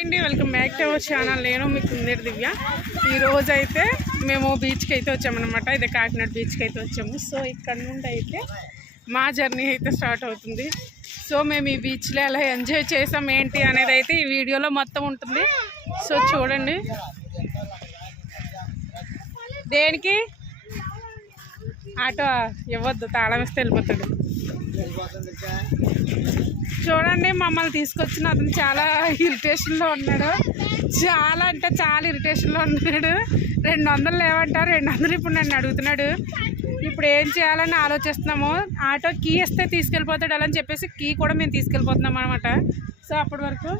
అండి welcome back to our channel. నేను మీ కుందేటి దివ్య. ఈరోజు అయితే మేము బీచ్కి అయితే వచ్చామన్నమాట. ఇది కాకినాడ బీచ్కి అయితే వచ్చాము. సో ఇక్కడ నుండి అయితే మా జర్నీ అయితే స్టార్ట్ అవుతుంది. సో మేము ఈ బీచ్లో ఎలా ఎంజాయ్ చేసాం ఏంటి అనేది అయితే ఈ వీడియోలో మొత్తం ఉంటుంది. సో చూడండి. దేనికి ఆటో ఇవ్వద్దు, తాళం వేస్తే వెళ్ళిపోతాడు. చూడండి, మమ్మల్ని తీసుకొచ్చిన అతను చాలా ఇరిటేషన్లో ఉన్నాడు. చాలా అంటే చాలా ఇరిటేషన్లో ఉన్నాడు. 200 లేవంటారు, 200 ఇప్పుడు నన్ను అడుగుతున్నాడు. ఇప్పుడు ఏం చేయాలని ఆలోచిస్తున్నాము. ఆటో కీ ఇస్తే తీసుకెళ్ళిపోతాడు అలా అని చెప్పేసి కీ కూడా మేము తీసుకెళ్ళిపోతున్నాం అనమాట. సో అప్పటి వరకు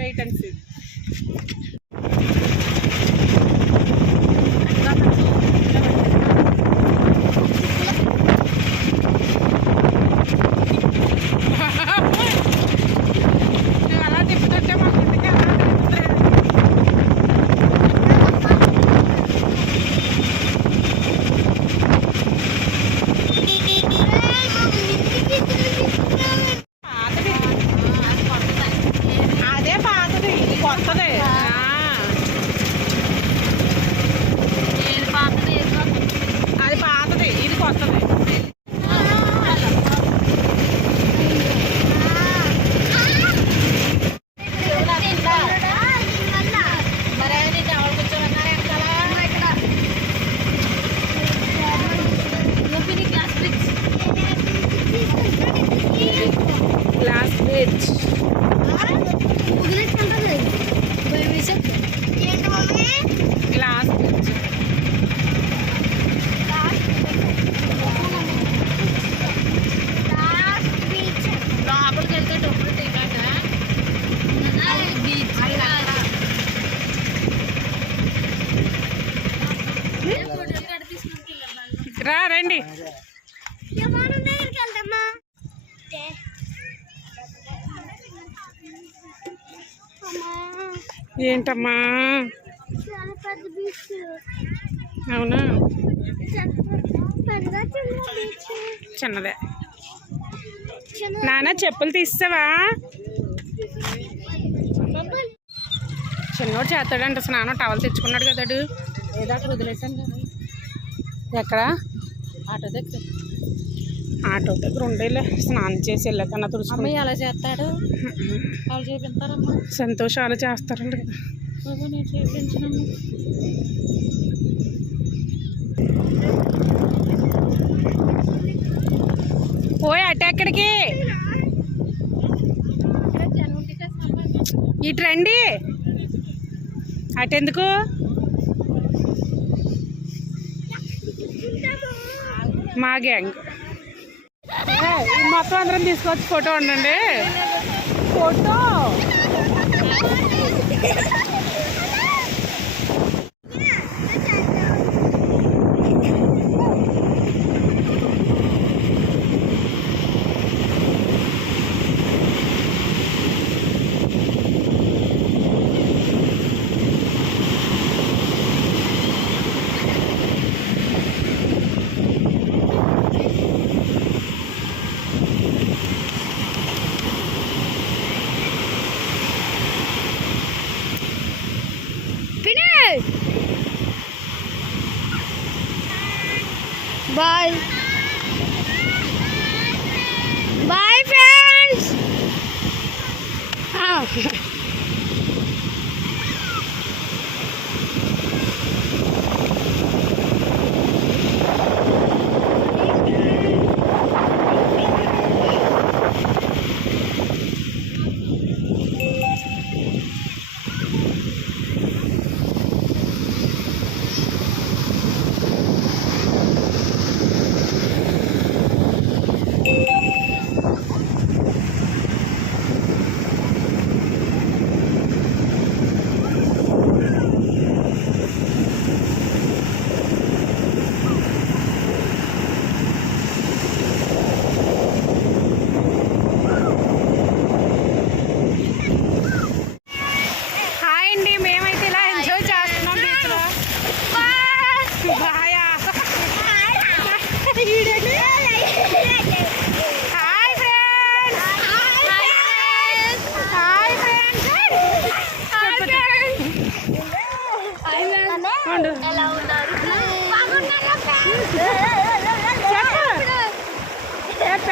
వెయిట్ అండ్ సీ. అది పాతది, ఇది కొత్తది. గ్లాస్ బ్రిడ్జ్ గ్లాస్ బ్రిడ్జ్ లోపలికి వెళ్తే డబ్బులు దిగాక బీచ్ రా రండి. ఏంటమ్మా? అవునా, చిన్నదే. నాన్న చెప్పులు తీస్తావా? చిన్నోడు చేస్తాడంట స్నానం. టవల్ తెచ్చుకున్నాడు కదాడు. ఏదో అక్కడ వదిలేసాను కదా. ఎక్కడ? ఆటో దగ్గర. ఆటో దగ్గర ఉండేలే. స్నానం చేసి వెళ్ళకన్నా తుడుచుకుని అలా చేస్తాడు. వాళ్ళు చేపిస్తారమ్మా. సంతోషాలు చేస్తారండి కదా. నేను చేయించినమ్మా. పోయి అటు ఎక్కడికి? ఇటు రండి. అటెందుకు? మా గ్యాంగ్ మొత్తం అందరం తీసుకొచ్చి ఫోటో ఉండండి. Photo Bye. Bye, friends.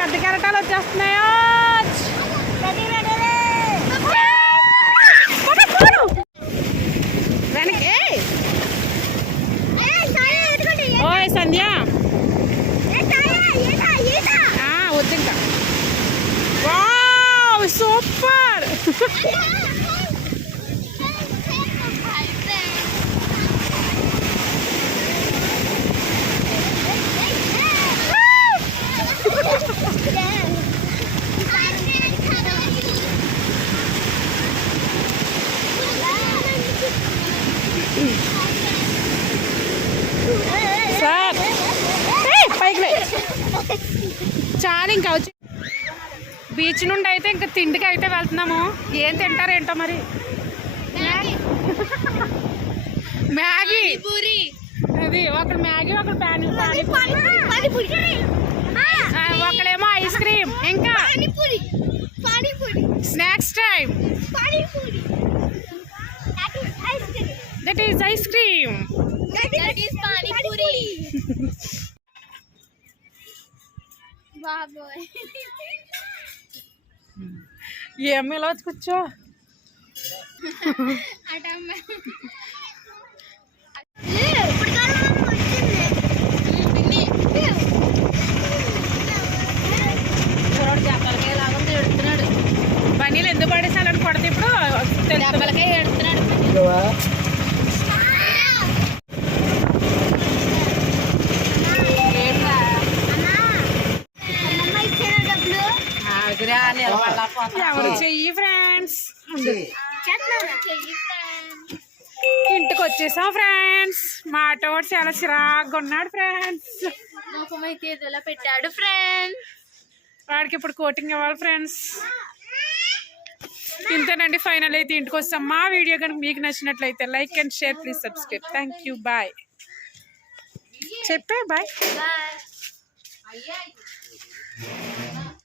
పెద్ద కెరటాలు వచ్చేస్తున్నాయో. వెనకే ఓయ్ సంధ్య వద్దు ఇంకా. Wow super. సార్ పైకి లే. చాలా ఇంకా వచ్చి బీచ్ నుండి అయితే ఇంకా తిండికి అయితే వెళ్తున్నాము. ఏం తింటారు ఏంటో మరి. మ్యాగీ అది ఒకడు మ్యాగీ ఒకడు ఒకడేమో ఐస్ క్రీమ్ ఇంకా snacks time. That is eyes cream. ఏమి ఇలా వచ్చి కూర్చో. బనీలు ఎందుకు పడేసాలని కొడితే ఇప్పుడు దెబ్బలకే ఎడుతున్నాడు. ఎవరు చెయ్యి ఫ్రెండ్స్. ఇంటికి వచ్చేసాం ఫ్రెండ్స్. మా ఆటో చాలా చిరాగ్గా ఉన్నాడు ఫ్రెండ్స్. పెట్టాడు ఫ్రెండ్స్. వాడికి ఇప్పుడు కోటింగ్ ఇవ్వాలి ఫ్రెండ్స్. ఇంతేనండి ఫైనల్ అయితే ఇంటికి వస్తాం. మా వీడియో కనుక మీకు నచ్చినట్లయితే like and share, please subscribe. Thank you. Bye చెప్పే బాయ్.